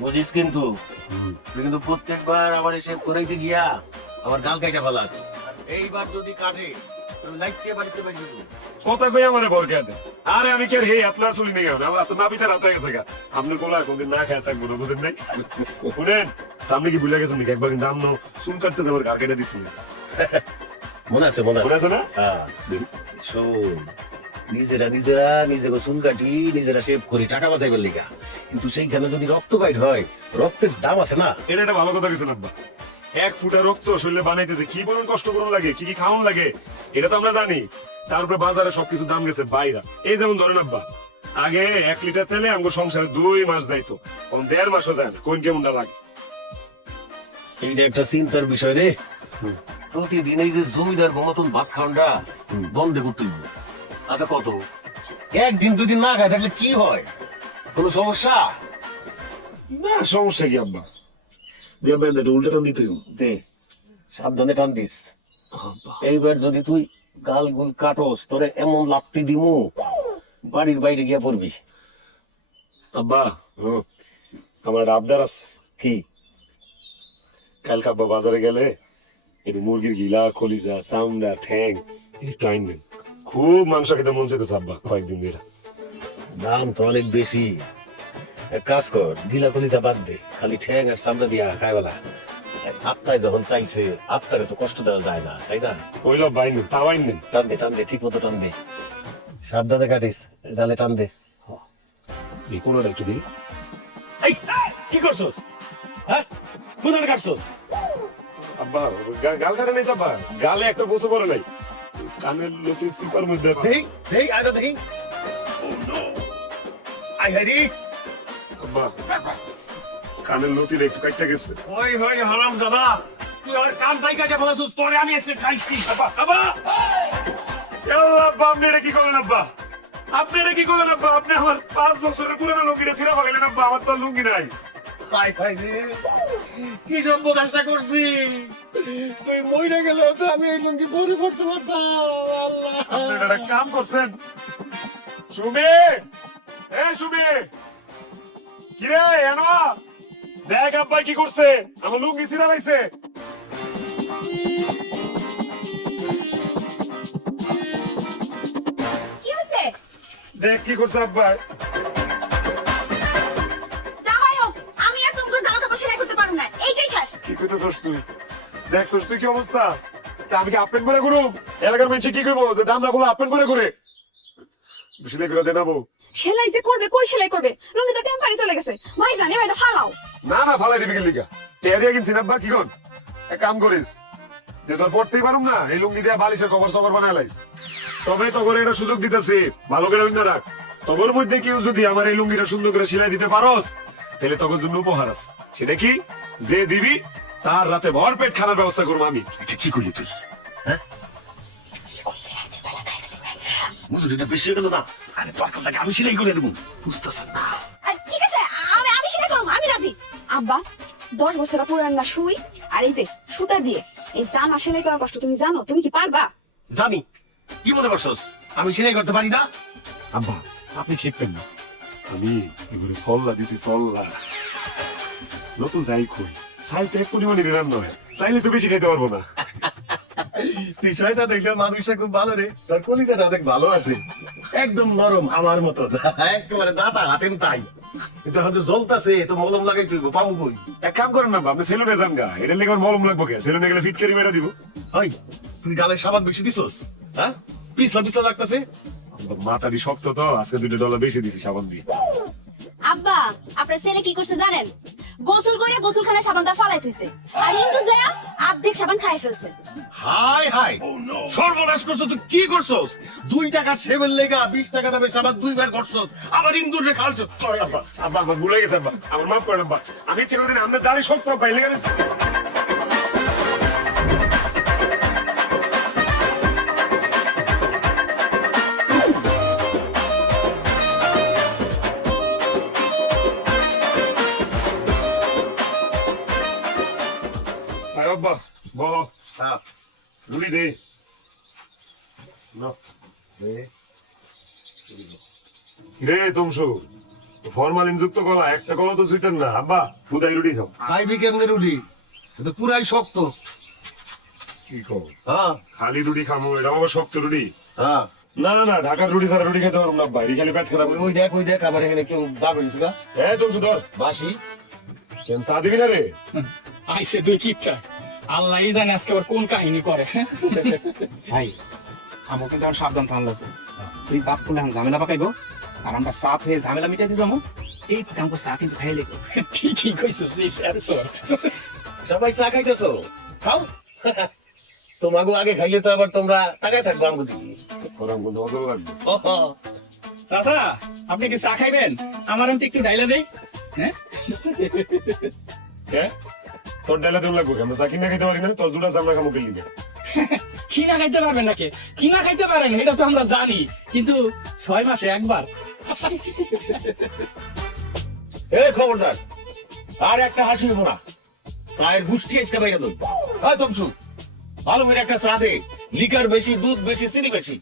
বুঝিস কিন্তু তুই কিন্তু প্রত্যেকবার আমার এসে করাইতে গিয়া আমার গাল কাইটা ফেলাস। এইবার যদি কাটে তুই লাইটকে বাড়িতে বাড়ি দিবি। কথা কই আমারে বরকে দে। আরে আমি কি আর হে আপনার চুরি নেই না আমার তো নাবিতে রাত হয়ে গেছে গা। আপনি কোলা কোনদিন না খেয়ে থাকবো না বুঝেন নাই। শুনেন আপনি কি ভুলে গেছেন নাকি একবার কিন্তু আমনো চুল কাটতে যাবার গাল কেটে দিচ্ছি মনে আছে মনে আছে না? হ্যাঁ শোন, নিজেরা নিজেকে চুল কাটি নিজেরা শেভ করি টাকা বাঁচাইবার লিগা, কিন্তু সেইখানে যদি রক্ত বাইর হয় রক্তের দাম আছে না। এটা একটা ভালো কথা কিছু আব্বা। এক ফুটা রক্ত শরীরে বানাইতেছে কি পরিমাণ কষ্ট করুন লাগে, কি কি খাওয়ান লাগে এটা তো আমরা জানি। তারপরে বাজারে সবকিছু দাম গেছে বাইরা। এই যেমন ধরেন আব্বা, আগে 1 লিটার তেলে আমাকে সংসারে 2 মাস যাইতো, এখন 1.5 মাসও যায় না। কোন কেমনটা লাগে? এইটা একটা চিন্তার বিষয় রে। প্রতিদিন এই যে জমিদার মতন ভাত খাওয়াটা বন্ধ করতে হইব। আচ্ছা কত একদিন দুদিন না খায় থাকলে কি হয়, কোনো সমস্যা? না সমস্যা কি আব্বা? দিয়ে আব্বা এটা উল্টা টান দিতে দে সাবধানে টান দিস। এইবার যদি তুই গাল গুল কাটস তোরে এমন লাপটি দিমু বাড়ির বাইরে গিয়া পড়বি। আব্বা আমার একটা আবদার আছে। কি? কালকে আব্বা বাজারে গেলে একটু মুরগির গিলা কলিজা চামড়া ঠ্যাং একটু আনবেন। খুব মাংস খেতে মন চাইতেছে আব্বা কয়েকদিন ধরে। দাম তো অনেক বেশি। এক কাজ কর, গিলা কলিজা বাদ দে, খালি ঠ্যাং আর চামড়া দিয়া খাইবেলা। আত্মায় যখন চাইছে আত্মারে তো কষ্ট দেওয়া যায় না, তাই না? কইল বাইনেন তাও আইনেন। টান দে ঠিক মতো টান দে, সাবধানে কাটিস, গালে টান দে। এই কোনটা একটু দিই। এই কি করছস? হ্যাঁ কোথায় কাটছস? আব্বা গাল কাটে নাই তো আব্বা, গালে একটা বসে পড়ে নাই, কানের লোকে সিপার মধ্যে। দেই আইদা দেই। আই হারি আব্বা কানের লতির একটু কাটতে গেছে। ওই হই হারাম দাদা, তুই আমার কান তাই কাটে ফেলাছস, তোরে আমি আজকে খাইছি। আব্বা আব্বা আব্বা আপনি এটা কি করলেন আব্বা? আপনি এটা কি করলেন আব্বা? আপনি আমার 5 বছরের পুরনো লুঙ্গিটা ছিঁড়া ফেলেন আব্বা। আমার তো আর লুঙ্গি নাই। হাই হাই রে, কি সর্বনাশটা করছি। তুই মইরা গেলে তো আমি এই লুঙ্গি পরে পড়তে পারতাম। আল্লাহ, আপনি একটা কাম করছেন। সুমি এ সুমি কিরে এনো দেখ আব্বা কি করছে, আমার লুঙ্গি ছিঁড়া লাইছে। কি হয়েছে? দেখ কি করছে আব্বা। যাই হোক, আমি আর তোমার জামা কাপড় সেলাই করতে পারবো না, এইটাই শেষ। কি কইতেছস তুই? দেখছস তুই কি অবস্থা? তা আমি কি আপেন করে করুম? এলাকার মানুষ কি কইবো যে দামরা গুলো আপেন করে করে সেলাই করে দেনাবো? সেলাই যে করবে, কই সেলাই করবে? লুঙ্গি তো টেম্পারি চলে গেছে। ভাই জানি এটা ফালাও। না না ফালাই দিবি কি লিগা? টেরিয়া কিনছিস আব্বা কি কোন? এক কাম করিস, যে তোর পড়তেই পারুম না এই লুঙ্গি দিয়া বালিশের কভার সভার বানায় লাইস। তবে তোর এটা সুযোগ দিতেছি, ভালো করে অন্য রাখ। তোর মধ্যে কেউ যদি আমার এই লুঙ্গিটা সুন্দর করে সেলাই দিতে পারস তাহলে তোর জন্য উপহার আছে। সেটা কি? যে দিবি তার রাতে ভরপেট খানার ব্যবস্থা করবো আমি। এটা কি করলি তুই? হ্যাঁ মুজুরিটা বেশি হয়ে গেল না? আরে দরকার লাগে আমি সেলাই করে দেবো, বুঝতেছেন না? ঠিক আছে, আমি সেলাই করব, আমি রাজি। আব্বা 10 বছর পুরান সুই আর এই যে সুতা দিয়ে এই জামা সেলাই করার কষ্ট তুমি জানো? তুমি কি পারবা? জানি। কি মনে করছস আমি সেলাই করতে পারি না? আব্বা আপনি শিখবেন না, আমি এবারে সল্লা দিছি সল্লা। নতুন যাই কই সাইতে এক পরিমাণে রিরান নয়, চাইলে তো বেশি খাইতে পারবো না। তুই শয়তা দেখলে মানুষটা খুব ভালো রে, তোর কলিজাটা অনেক ভালো আছে, একদম নরম আমার মতো, একেবারে দাঁতা হাতেম তাই। কিন্তু হয়তো জ্বলতাছে, তো মলম লাগাই তুই পাবো কই? এক কাম করেন না আপনি সেলুনে যান গা, এটা লেগে আমার মলম লাগবো কে? সেলুনে গেলে ফিটকারি মেরে দিব। হাই তুই গালে সাবান বেশি দিছস? হ্যাঁ পিছলা পিছলা লাগতাছে। মাথাটি শক্ত তো, আজকে $2 বেশি দিছি সাবান দিয়ে। আব্বা আপনার ছেলে কি করছে জানেন? গোসল করে গোসলখানায় সাবানটা ফালাই থইছে, আর ইন্দু যায় অর্ধেক সাবান খাই ফেলছে। হাই হাই সর্বনাশ করছস, তুই কি করছস? 2 টাকার সেভেন লেগা 20 টাকা দামে সাবান 2 বার করছস, আবার ইন্দুর রে খালছস। সরি আব্বা, আব্বা আমার ভুলে গেছে আব্বা, আমার মাফ করেন আব্বা। আমি ইচ্ছে করে দিন আপনার দাড়ি শক্ত পাই লেগে গেছে। আব্বা বলো। হ্যাঁ রুটি দে না রে তুমশু, ফরমালিন যুক্ত কলা, একটা কলা তো সুইটার না। আব্বা খুদাই রুটি খাও। খাইবি কেমনে রুটি? এটা পুরাই শক্ত। কি কও? হ্যাঁ খালি রুটি খামো, এটা আবার শক্ত রুটি। হ্যাঁ, না না, ঢাকার রুটি ছাড়া রুটি খেতে পারবো না আব্বা, এই খালি পেট খারাপ। ওই দেখ আবার এখানে কেউ দাবি দিছে না হ্যাঁ চলছো ধর। বাসি। কেন চা দিবি না রে? আইসে দুই কিপটা, আল্লাহ জানে আজকে আবার কোন কাহিনী করে। ভাই আমার কিন্তু এখন সাবধান থাকলো, তুই বাপ করলে এখন ঝামেলা পাকাইবো, আর আমরা সাথ হয়ে ঝামেলা মিটাইতে যাবো। এই আমাকে চা কিন্তু খাই লেগো। ঠিকই কইছো জি স্যার। সবাই চা খাইতেছো, খাও। তোমাকে আগে খাইলে তো আবার তোমরা তাকায় থাকবো আমাকে দিকে। ওরকম কিন্তু অজর লাগবে। চাচা আপনি কি চা খাইবেন? আমার তো একটু ডাইলা দেই। হ্যাঁ হ্যাঁ, তোর ডালা দেওয়া লাগবে, আমরা চা কিনা খাইতে পারি না, তোর দুটা চামড়া খামো কেলি লিগে। কিনা খাইতে পারবেন নাকি? কিনা খাইতে পারেন এটা তো আমরা জানি, কিন্তু 6 মাসে একবার। এ খবরদার, আর একটা হাসি হবো না। চায়ের গুষ্টি আজকে বাইরে দেবো। হ্যাঁ তমসু, ভালো করে একটা চা দে, লিকার বেশি, দুধ বেশি, চিনি বেশি।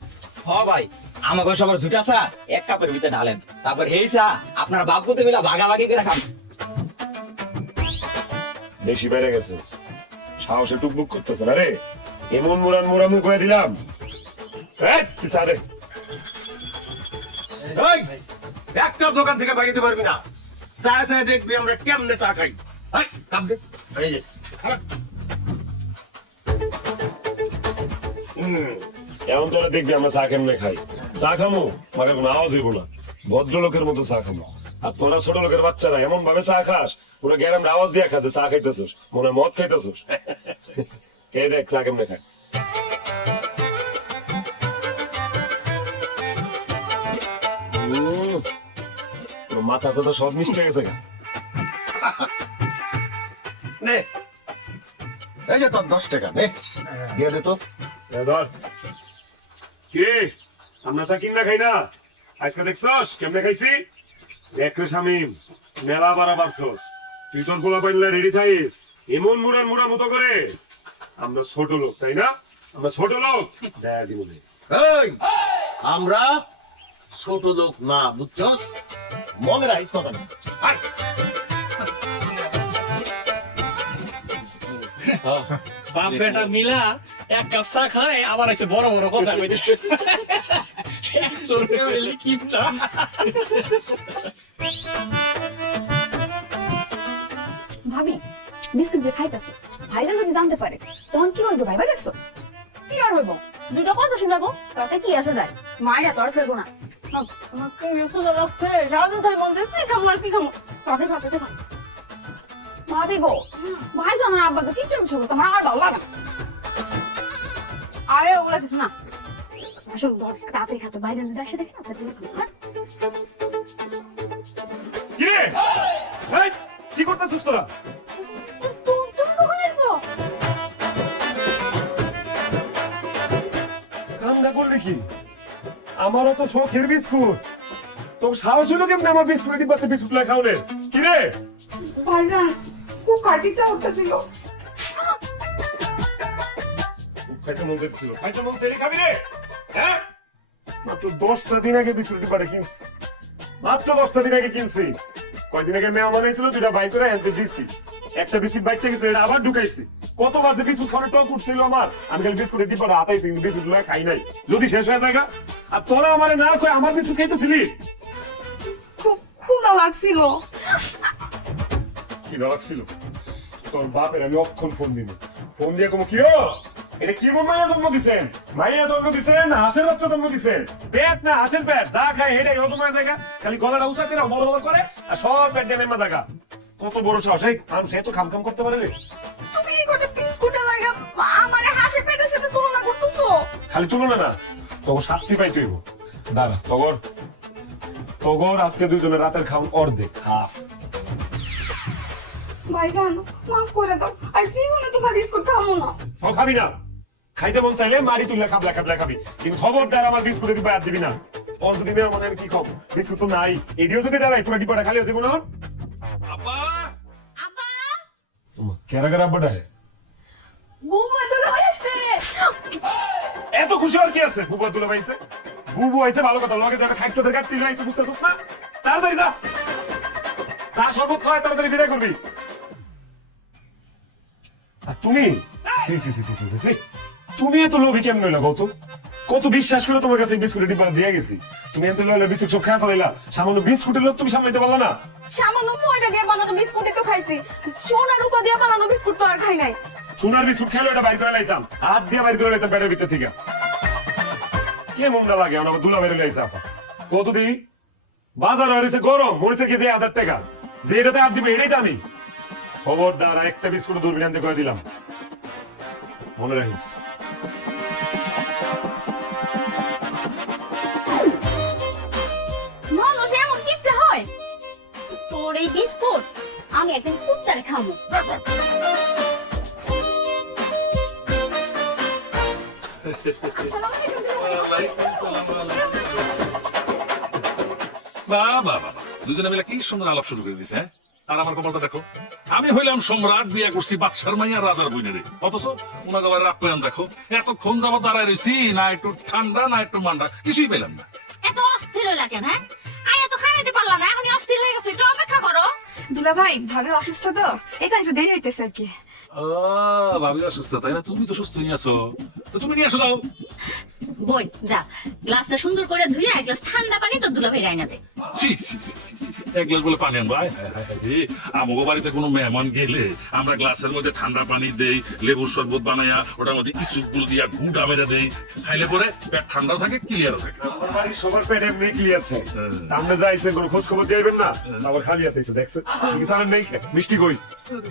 হ ভাই, আমাকে সবার দুটা চা এক কাপের ভিতরে ঢালেন, তারপর এই চা আপনার বাপতে মিলা ভাগাভাগি করে খান। বেশি বেড়ে গেছিস, সাহসে টুকবুক করতেছে না রে। এমন মুরামু করে দিলাম। এই, তুই চা দে। এই, একটা দোকান থেকে বাগিতে পারবি না। চা দেখবি আমরা কেমনে চা খাই। এই, কাপ দে। এই যে, খারাপ। এমন তোরা দেখবি আমরা চা কেমনে খাই। চা খামো মানে কোনো আওয়াজ হইব না, ভদ্রলোকের মতো চা খামো। আর তোরা ছোট লোকের বাচ্চারা এমন ভাবে চা খাস, পুরো গ্যারাম আওয়াজ দিয়ে খাচ্ছে চা খাইতেছিস, মনে হয় মদ খাইতেছিস। এই দেখ চা কেমনে খাই। তোর মাথা সাথে সব মিশে গেছে গা। নে, এই যে তোর 10 টাকা, নে, দিয়ে দে তো। এ ধর। কি আমরা চা কিনা খাই না? আজকে দেখছস কেমনে খাইছি? একরে শামিম মেলা বাড়াবার সোস, তুই তোর পোলা পাইলে রেডি থাইস। এমন মুড়া মতো করে। আমরা ছোট লোক তাই না? আমরা ছোট লোক দেয়া দিব নে। এই, আমরা ছোট লোক না, বুঝছস? মনে রাখিস কথাটা। আয়। বাপ বেটা মিলা এক কাপ চা খায়, আবার এসে বড় বড় কথা কইতে। 100 টাকা হইলে কিপটা। ভাবি বিস্কুট যে খাইতেছো, ভাইরা যদি জানতে পারে তখন কি হইব? ভাইবা দেখছো কি আর হইব? দুটো কথা শুনাবো, তাতে কি আসে যায়? মায়েরা তো আর ফেলবো না। আমাকে ইউকুলো লাগছে, সারাদিন খাই বলতে কি খাবো আর কি খাবো, তাতে খাতে খাবো। ভাবি গো, ভাই তো আমার আব্বা তো কি চলছে, তোমার আর ভালো লাগে না। আরে ওগুলা কিছু না, আসলে তাড়াতাড়ি খাতো, বাইরে দেখে দেখে তাড়াতাড়ি খাতো। কি রে? এই, কি করতেছিস তোরা? তুমি কখন এসছো? কামটা করলে কি? আমারও তো শখের বিস্কুট, তোর সাহস হলো কেমনে আমার বিস্কুট দিবাতে বিস্কুট লাই খাওনে? কি রে? ভাইরা খুব কাটিটা উঠতেছিল। খাইতে মন চাইছিল, খাইতে মন চাইলে খাবি রে? হ্যাঁ, মাত্র 10টা দিন আগে বিস্কুট দিবাটা কিনছি, মাত্র 10টা দিন আগে কিনছি। কয়দিন আগে মেয়া বানাইছিল, দুইটা বাই করে এনতে দিছি। একটা বিস্কুট বাইচে গেছিল, এটা আবার ঢুকাইছি। কত বাজে বিস্কুট খাওয়ার টক উঠছিল আমার, আমি খালি বিস্কুটের ডিব্বাটা হাতাইছি, কিন্তু বিস্কুট গুলো খাই নাই। যদি শেষ হয়ে যায়, আর তোরা আমার না কই আমার বিস্কুট খাইতেছিলি? খুব ক্ষুধা লাগছিল। কি লাগছিল? তোর বাপের আমি অক্ষণ ফোন দিবি, ফোন দিয়ে কমো কি ও এটা কি মন মাইয়া জন্ম দিছেন? মাইয়া জন্ম দিছেন না হাঁসের বাচ্চা জন্ম দিছেন? পেট না হাঁসের পেট, যা খায় হেডাই হজম হয়ে জায়গা, খালি গলাটা উঁচাতে না বড় বড় করে, আর সব পেট দিয়ে নেমা জায়গা। কত বড় সাহস, এই মানুষ এত খাম করতে পারে রে? তুমি কি করে বিস্কুটে লাগা আমারে হাসি পেটের সাথে তুলনা করতেছো? খালি তুলনা না, তখন শাস্তি পাইতে হইব। দাঁড়া, তগর আজকে দুইজনের রাতের খাওন অর্ধেক, হাফ। ভাইজান মাফ করে দাও, আর জীবনে তোমার বিস্কুট খাবো না। তাও খাবি না? খাইতে মন চাইলে মারি তুললে খাবলা খাবি, কিন্তু খবরদার আমার বিস্কুটে দিবা আর দিবি না। ওর যদি মেয়ে মনে হয় কি খাবো, বিস্কুট তো নাই, এডিও যদি ডালাই পুরো ডিব্বাটা খালি আছে মনে হয়। আব্বা, আব্বা, কেরা কেরা আব্বাটা বুবু তো হইছে। এত খুশি আর কি আছে? বুবু তুলে পাইছে, বুবু আইছে ভালো কথা, লগে যাবে খাইছদের কাটতে আইছে, বুঝতেছস না? তাড়াতাড়ি যা, চা শরবত খাওয়ায় তাড়াতাড়ি বিদায় করবি। আর তুমি সি সি সি সি সি সি, তুমি এত লোভী কেমন হইলা কত? কত বিশ্বাস করে তোমার কাছে বিস্কুটের ডিব্বা দিয়ে গেছি, তুমি এত লইলা বিস্কুট সব খায় ফেলাইলা, সামান্য বিস্কুটের লোক তুমি সামলাইতে পারলা না? সামান্য ময়দা দিয়ে বানানো বিস্কুটই তো খাইছি, সোনা রূপা দিয়ে বানানো বিস্কুট তো আর খাই নাই। সোনার বিস্কুট খেলে ওটা বাইর করে লাইতাম, হাত দিয়ে বাইর করে লাইতাম পেটের ভিতর থেকে। কে মনটা লাগে আমার দুলা বাইরে লাইছে আপা কত দি? বাজার হয়েছে গরম, মরিচে কেজি 1000 টাকা, যে এটাতে হাত দিবে এটাই দামি। খবরদার একটা বিস্কুট দূরবীন আনতে করে দিলাম, মনে রাখিস। মানুষ এমন কিপটে হয়? তোর এই বিস্কুট আমি একদিন কুত্তারে খাবো। বাবা দুজনে মিলে কি সুন্দর আলাপ শুরু করে দিছে, হ্যাঁ? আর আমার কপালটা দেখো, আমি হইলাম সম্রাট, বিয়ে করছি বাদশার মাইয়া রাজার বইনেরে, অথচ ওনাকে আবার রাগ পেলাম। দেখো এতক্ষণ যাবো দাঁড়ায় রয়েছি, না একটু ঠান্ডা না একটু মান্ডা, কিছুই পেলাম না। এত অস্থির হইলা কেন? হ্যাঁ, আয় এত খাইতে পারলাম না, এখনই অস্থির হয়ে গেছে, একটু অপেক্ষা করো। দুলা ভাই ভাবে অসুস্থ তো, এই কারণে একটু দেরি হইতেছে আর কি। ভাবি অসুস্থ তাই না? তুমি তো সুস্থ নিয়ে আসো, তো তুমি নিয়ে আসো যাও। বই যা, গ্লাসটা সুন্দর করে ধুয়ে এক গ্লাস ঠান্ডা পানি তোর দুলাভাই রাইনা দে। ছি, ছি, ছি, ছি, ছি। এক গ্লাস বলে পানি আনবো? আমাগো বাড়িতে কোনো মেহমান গেলে আমরা গ্লাসের মধ্যে ঠান্ডা পানি দেই, লেবুর শরবত বানাইয়া ওটার মধ্যে ইসুকুল দিয়া গুড় মেরে দেই, খাইলে পরে পেট ঠান্ডাও থাকে, ক্লিয়ারও থাকে। আমার বাড়ির সবার পেট এমনি ক্লিয়ার থাকে, সামনে যাইছেন কোনো খোঁজ খবর দিবেন না, আবার খালি হাতে এসে দেখছেন কিছু আনেন নাই, মিষ্টি কই?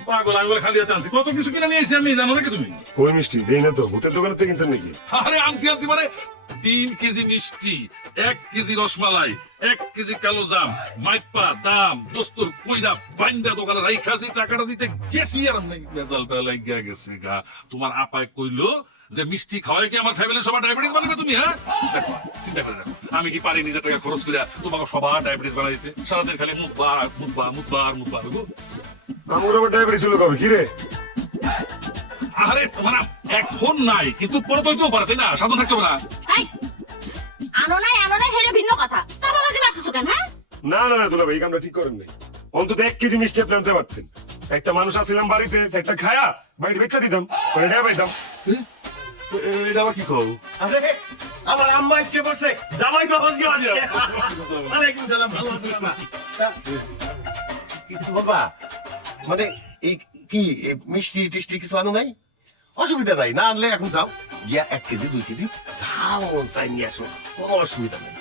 পাগল আঙ্গুলে খালি হাতে আনছি, কত কিছু কিনে নিয়ে এসেছি আমি, জানো নাকি তুমি? কই মিষ্টি দেই না তো, ভূতের দোকানে থেকে কিনছেন নাকি? আরে আনছি মানে 3 কেজি মিষ্টি, 1 কেজি রসমালাই, 1 কেজি কালো জাম, মাইপা দাম দস্তুর কইরা বাইন্দা দোকানে রাইখাছি, টাকাটা দিতে গেছি আর আমি রেজাল্টটা লাগিয়া গেছে গা। তোমার আপায় কইলো যে মিষ্টি খাওয়াই কি আমার ফ্যামিলির সবার ডায়াবেটিস বানাবে তুমি, হ্যাঁ? দেখো, চিন্তা করে দেখো, আমি কি পারি নিজের টাকা খরচ করে তোমাকে সবার ডায়াবেটিস বানাই দিতে? সারাদিন খালি মুখবার মুখবার মুখবার মুখবার। আমার আবার ডায়াবেটিস হলো কবে? কি রে? আরে তোমার এখন নাই, কিন্তু পরে তো হইতেও পারে, তাই না? সাবধান থাকতে হবে না? এই, আনো নাই হেরে ভিন্ন কথা, চাপাবাজি মারতেছো কেন? হ্যাঁ, না না না দুলা ভাই, এই কামটা ঠিক করেন নাই। অন্তত 1 কেজি মিষ্টি আপনি আনতে পারতেন, একটা মানুষ আসছিলাম বাড়িতে, একটা খায়া বাড়িতে বেচা দিতাম, করে টাকা পাইতাম। এটা আবার কি কও? আরে আমার আম্মা ইচ্ছে করছে জামাই বাবা গিয়ে আসে। আলাইকুম সালাম, ভালো আছেন আম্মা? কিছু বাবা মানে এই কি মিষ্টি টিষ্টি কিছু আনো নাই? অসুবিধা নাই, না আনলে এখন যাও গিয়া 1 কেজি 2 কেজি যাও চাই নিয়ে আসো, কোনো অসুবিধা নেই।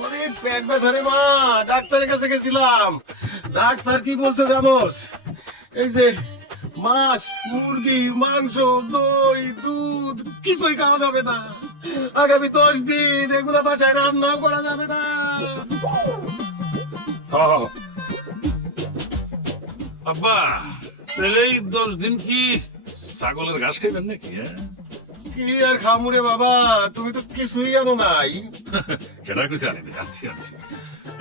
ওরে পেট ব্যথা রে মা, ডাক্তারের কাছে গেছিলাম, ডাক্তার কি বলছে জানোস? এই যে মাছ, মুরগি, মাংস, দই, দুধ কিছুই খাওয়া যাবে না, আগামী 10 দিন এগুলা বাসায় রান্নাও করা যাবে না। আব্বা তাহলে এই 10 দিন কি ছাগলের ঘাস খাইবেন নাকি? হ্যাঁ, কি আর খামুরে বাবা, তুমি তো কিছুই আনো নাই। কেনা কইছে আনবি, আনছি আনছি।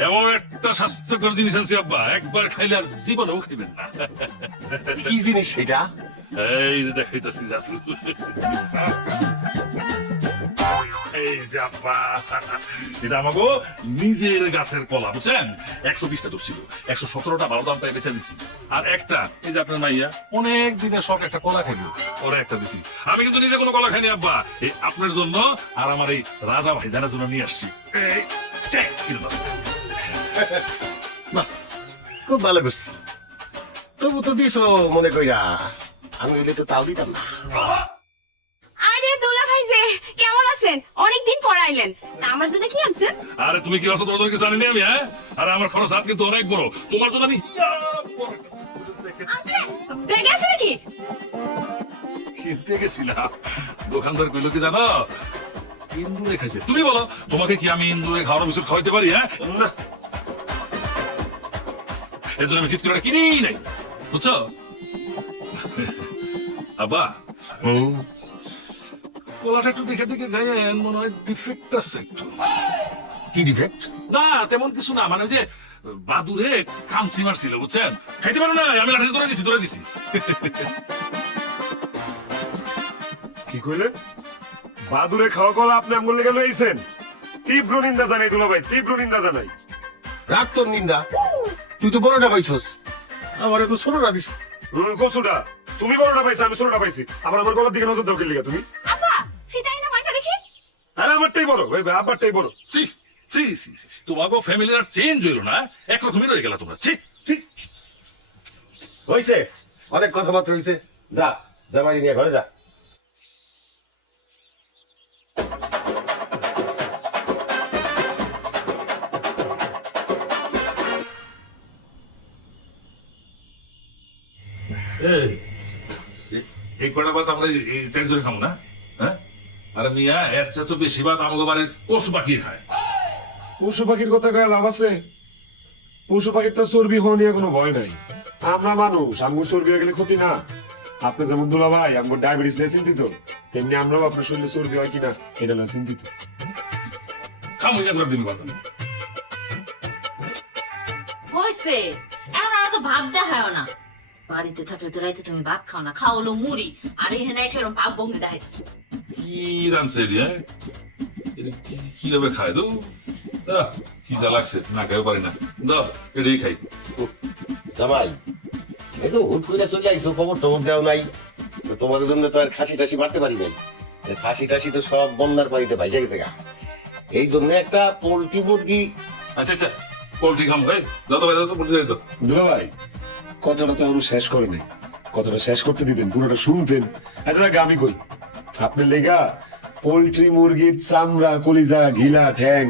এমন একটা স্বাস্থ্যকর জিনিস আনছি আব্বা, একবার খাইলে আর জীবনেও খাইবেন না। কি জিনিস সেটা? এই যে দেখাইতেছি জাদু। এই যে আব্বা, এটা আমাকে নিজের গাছের কলা, বুঝছেন? 120টা দূর ছিল, 117টা ভালো দাম পাই বেচে দিছি। আর একটা এই যে আপনার মাইয়া অনেক দিনের শখ একটা কলা খাইল, ওরা একটা দিছি। আমি কিন্তু নিজে কোনো কলা খাইনি আব্বা, এই আপনার জন্য আর আমার এই রাজা ভাইজানের জন্য নিয়ে আসছি। এই, চেক, কিনে দাও। বাহ, খুব ভালো করছি, তবু তো দিছো মনে কইরা, আমি হইলে তো তাও দিতাম না। আরে দুলা ভাই যে কেমন আছেন? অনেকদিন পর আইলেন, তা আমার জন্য কি আনছেন? আরে তুমি কি আছো, তোমার জন্য কিছু আনিনি আমি, হ্যাঁ? আরে আমার খরচ হাত কিন্তু অনেক বড়, তোমার জন্য আমি দেখে আছে নাকি? কিনতে গেছিলাম, দোকানদার কইলো কি জানো, ইন্দুরে খাইছে। তুমি বলো, তোমাকে কি আমি ইন্দুরে খাওয়ানো বিস্কুট খাওয়াইতে পারি? হ্যাঁ, না, এর জন্য আমি চিত্রটা কিনি নাই, বুঝছো? আব্বা কলাটা একটু দেখে দেখে গায়েন, মনে হয় ডিফেক্ট আছে একটু। কি ডিফেক্ট? না তেমন কিছু না, মানে ওই যে বাদুরে খামচি মারছিল, বুঝছেন? খাইতে পারো না, আমি লাঠি ধরে দিছি। কি কইলে? বাদুরে খাওয়া কলা আপনি আমগুলো লেগে লইছেন। তীব্র নিন্দা জানাই দুলা ভাই, তীব্র নিন্দা জানাই। রাগ তোর নিন্দা, তুই তো বড়টা পাইছস, আমার তো ছোটটা দিস। কসুটা তুমি বড়টা পাইছো, আমি ছোটটা পাইছি। আবার আমার গলার দিকে নজর দাও কিলিগা তুমি? আপা ফিতাই না মাইকা দেখি। আরে আমারটাই বড়, ওই আব্বারটাই বড়। ছি ছি ছি ছি, তোমাকে ফ্যামিলি আর চেঞ্জ হইলো না, একরকমই রয়ে গেল তোমরা। ছি ছি। হইছে, অনেক কথাবার্তা হইছে, যা জামাই নিয়ে ঘরে যা। এই কটা ভাত আমরা চেঞ্জ করে খাবো না? হ্যাঁ, আরে মিয়া এর চেয়ে তো বেশি ভাত আমাকে বাড়ির পশু পাখি খায়। পশু পাখির কথা কয়ে লাভ আছে? পশু পাখির তো চর্বি হওয়া নিয়ে কোনো ভয় নাই। আমরা মানুষ, আমগুর চর্বি হয়ে গেলে ক্ষতি না। আপনি যেমন দুলা ভাই আমগুর ডায়াবেটিস নিয়ে চিন্তিত, তেমনি আমরাও আপনার শরীরে চর্বি হয় কিনা এটা নিয়ে চিন্তিত। খামো আমরা দিন কথা হইছে, এখন আর তো ভাব দেখায় না। বাড়িতে থাকলে তো রাইতে তুমি ভাত খাও না, খাও হলো মুড়ি, আর এখানে এসে এরকম পাক বঙ্গি দেখাইছো। কি রানছে এরিয়া, কিভাবে খায় তো খিদা লাগছে, না খাইও পারি না, দাও এটাই খাই। জামাই এই তো হুট করে চলে আইসো, খবর টবর দেও নাই, তো তোমাদের জন্য তো আর খাসি টাসি মারতে পারি নাই। খাসি টাসি তো সব বন্যার পানিতে ভাইসা গেছে গা। এই জন্য একটা পোল্ট্রি মুরগি। আচ্ছা আচ্ছা, পোল্ট্রি খাম ভাই, দাও তো ভাই, দাও তো পোল্ট্রি দাও। দুলা ভাই কথাটা তো এখনো শেষ করে নাই, কথাটা শেষ করতে দিতেন, পুরোটা শুনতেন। আচ্ছা দেখ আমি কই, আপনার লেগা পোল্ট্রি মুরগির চামড়া, কলিজা, ঘিলা, ঠ্যাং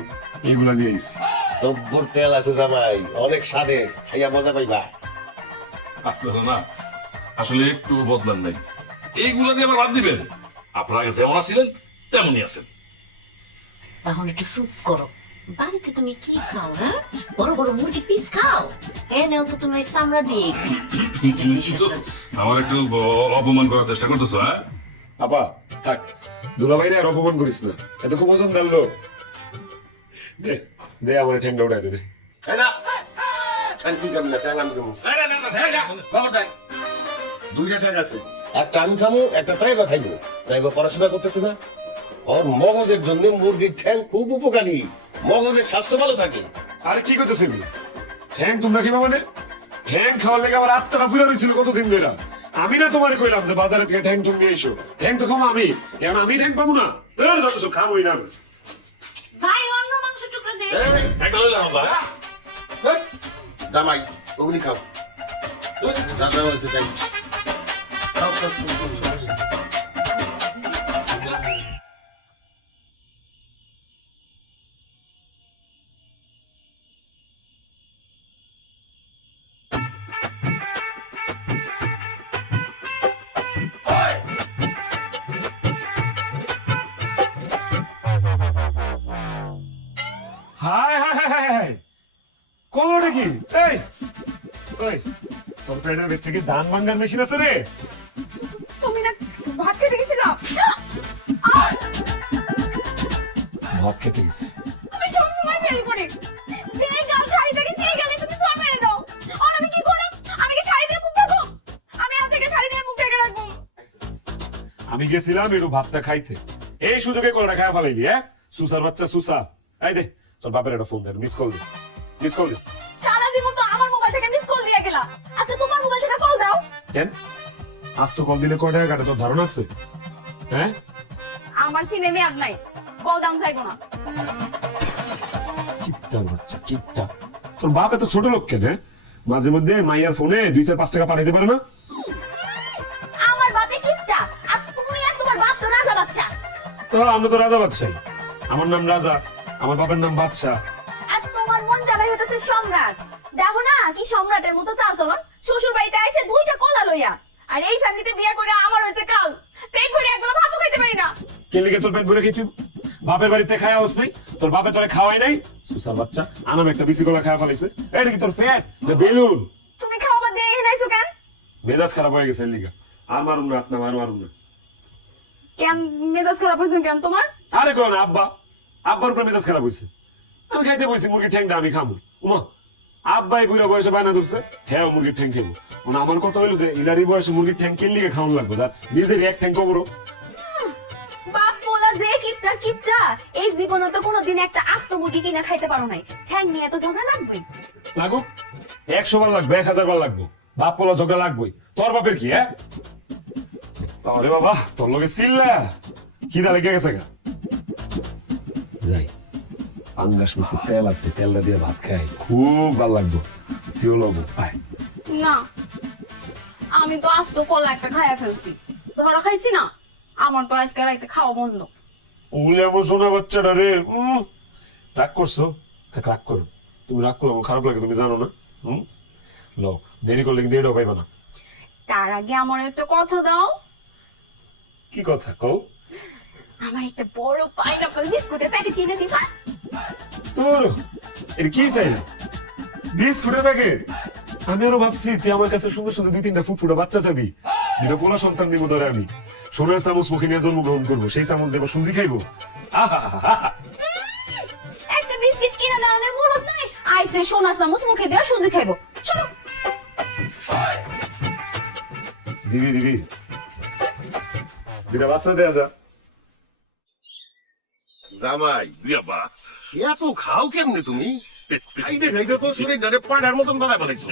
এগুলা নিয়ে এসেছি। তব্বর তেল আছে জামাই, অনেক স্বাদের, খাইয়া মজা পাইবা। আপনারা না আসলে একটু বদলান নাই, এইগুলো দিয়ে আবার বাদ দিবেন। আপনারা আগে যেমন আছিলেন তেমনই আছেন। এখন একটু স্যুপ করো। বাড়িতে তুমি কি খাও? হ্যাঁ, বড় বড় মুরগি পিস খাও, এনেও তো তুমি চামড়া দিয়ে কিন্তু আমার একটু অপমান করার চেষ্টা করতেছো। হ্যাঁ আপা থাক, দুলা ভাই আর অপমান করিস না, এত খুব ওজন দাঁড়লো। দে দে আমার ঠ্যাংটা উঠাই দে। খাই না, শান্তি কামি না, ঠ্যাং আমি খাবো। খবরদার, দুইটা ঠ্যাং আছে, একটা আমি খাবো, একটা তাইবা খাইবো। তাইবা পড়াশোনা করতেছে না, ওর মগজের জন্য মুরগির ঠ্যাং খুব উপকারী, মগজের স্বাস্থ্য ভালো থাকে। আরে কি করতেছেন ঠ্যাং তোমরা কিবা মানে? ঠ্যাং খাওয়ার লেগে আমার আত্মাটা পুরা রয়েছিল কতদিন ধরে। আমি না তোমার কইলাম যে বাজারে থেকে ঠ্যাং তুমি নিয়ে এসো, ঠ্যাং তো খাবো আমি, এখন আমি ঠ্যাং পাবো না? খাবোই না আমি। ভাই অন্য মাংস টুকরা দে। একদম হইলাম আমরা, হ্যাঁ? হেই, জামাই ওগুলি খাও, দাদা হয়েছে তাই। খাও, খাও, খাও, খাও, খাও। হাই হাই হাই হাই হাই, কলোটা কি? এই ওই তোর পেটের ভেতরে কি ধান ভাঙ্গার মেশিন আছে রে? তুমি না ভাত খেতে গেছিলা? ভাত খেতে গেছি। আমি সবসময় ফেরি পড়ি, যেই গাল শাড়ি থেকে সেই গালে তুমি ফোন মেরে দাও। আর আমি কি করব? আমি কি শাড়ি দিয়ে মুখ ঢাকবো? আমি আজ থেকে শাড়ি দিয়ে মুখ ঢেকে রাখবো। আমি গেছিলাম একটু ভাতটা খাইতে, এই সুযোগে কলটা খাওয়া ফেলাইলি। হ্যাঁ সুসার বাচ্চা সুসা, এই দে তোর বাপের একটা ফোন দে, মিস কল দে, মিস কল দে। সারা জীবন তো আমার মোবাইল থেকে মিস কল দিয়ে গেলা, আজকে তোমার মোবাইল থেকে কল দাও। কেন আজ তো কল দিলে কয় টাকা কাটে তোর ধারণা আছে? হ্যাঁ আমার সিমে মেয়াদ নাই, কল দাম যাইবো না। কিপটার বাচ্চা কিপটা, তোর বাপ এত ছোট লোক কেন? মাঝে মধ্যে মাইয়ার ফোনে 2-4-5 টাকা পাঠাইতে পারে না? আমার বাপে কিপটা, আর তুমি আর তোমার বাপ তো রাজা বাচ্চা। তো আমরা তো রাজা বাদশাহ, আমার নাম রাজা, আমার বাবার নাম বাদশাহ। আর তোমার মন জামাই হইতেছে সম্রাট। দেখো না কি সম্রাটের মতো চাল চলন, শ্বশুর বাড়িতে আইছে 2টা কলা লইয়া, আর এই ফ্যামিলিতে বিয়ে করে আমার হইছে কাল, পেট ভরে একবেলা ভাতও খাইতে পারি না। কে লিগে তোর পেট ভরে খেতে? বাপের বাড়িতে খাওয়া হস নাই, তোর বাপে তোরে খাওয়াই নাই? সুসার বাচ্চা আনাম একটা বিসি কলা খাওয়া ফেলাইছে, এটা কি তোর পেট না বেলুন? তুমি খাওয়া দিয়ে এখানে আইছো কেন? মেজাজ খারাপ হয়ে গেছে লিগা। আর মারুম না, আপনা মারুম না। কেন মেজাজ খারাপ হইছে কেন তোমার? আরে কোন আব্বা, আব্বার উপর মেজাজ খারাপ হয়েছে। আমি খাইতে বসি মুরগির ঠ্যাংটা আমি খামু। উমা আব্বাই বুড়া বয়সে বায়না ধরছে, হ্যাঁ মুরগির ঠ্যাং খেবো। আমার কথা হইলো যে ইলারি বয়সে মুরগির ঠ্যাং কিনলে খাওয়ান লাগবে, যার নিজের এক ঠ্যাং কবরো। বাপ বলা যে রাস্তার কিপটা এই জীবনে তো কোনোদিন একটা আস্ত মুরগি কিনা খাইতে পারো নাই, ঠ্যাং নিয়ে তো ঝগড়া লাগবেই। লাগুক 100 বার লাগবে, 1000 বার লাগবে, বাপ পোলা ঝগড়া লাগবেই। তোর বাপের কি হ্যাঁ? আরে বাবা তোর লগে চিল্লা খিদা লেগে গেছে গা। যাই পাঙ্গাস মিশে তেল আছে, তেলটা দিয়ে ভাত খাই, খুব ভালো লাগবে। তুইও লাগবো পাই না, আমি তো আস্ত কলা একটা খাইয়া ফেলছি, ধরা খাইছি না, আমার তো আজকে রাইতে খাওয়া বন্ধ। উলে সোনা বাচ্চাটা রে, রাগ করছো? থাক, রাগ করো। তুমি রাগ করো, আমার খারাপ লাগে, তুমি জানো না। লো দেরি করলে কিন্তু এটাও পাইবা না। তার আগে আমার একটা কথা দাও। কি কথা কও? আমার একটা বড় পাইনাপল বিস্কুটের প্যাকেট কিনে দিবা। তোর এটা কি চাইলে? বিস্কুটের প্যাকেট? আমি আরো ভাবছি তুই আমার কাছে সুন্দর সুন্দর 2-3টা ফুটফুটা বাচ্চা চাবি, যেটা পোলা সন্তান দিব ধরে আমি সোনার চামচ মুখে নিয়ে জন্মগ্রহণ করবো, সেই চামচ দেবো সুজি খাইবো। একটা বিস্কিট কিনে দাও, আমার মুরত নাই, আইসে সোনা চামচ মুখে দিয়ে সুজি খাইবো। চলো দিবি দিবি দুটা বাচ্চা দেয়া যা। জামাই জি আব্বা। এত খাও কেমনে তুমি? খাইতে খাইতে তো শরীরটারে পাড়ার মতন বানায় বানাইছো।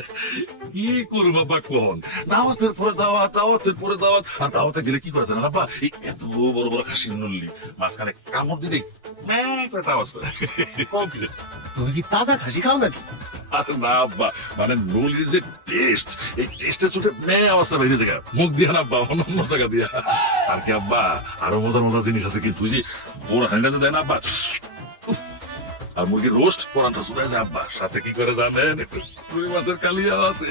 কি করবো বাবা কোন দাওয়াতের পরে দাওয়াত, দাওয়াতের পরে দাওয়াত, আর দাওয়াতে গেলে কি করে জানেন আব্বা, এই এত বড় বড় খাসি নড়লি মাঝখানে কামড় দিলে একটা আওয়াজ করে। তুমি কি তাজা খাসি খাও নাকি? আর না আব্বা, মানে নলির যে টেস্ট, এই টেস্টের চোখে আওয়াজটা বেরিয়ে যায় মুখ দিয়া না আব্বা, অন্য জায়গা দিয়া। আর কি আব্বা, আরো মজার মজার জিনিস আছে কিন্তু ওই যে বড় হান্ডাতে দেয় না আব্বা, উফ, আর মুরগির রোস্ট পরানটা শুনে যায় আব্বা, সাথে কি করে জানেন, একটু রুই মাছের কালিয়া আছে।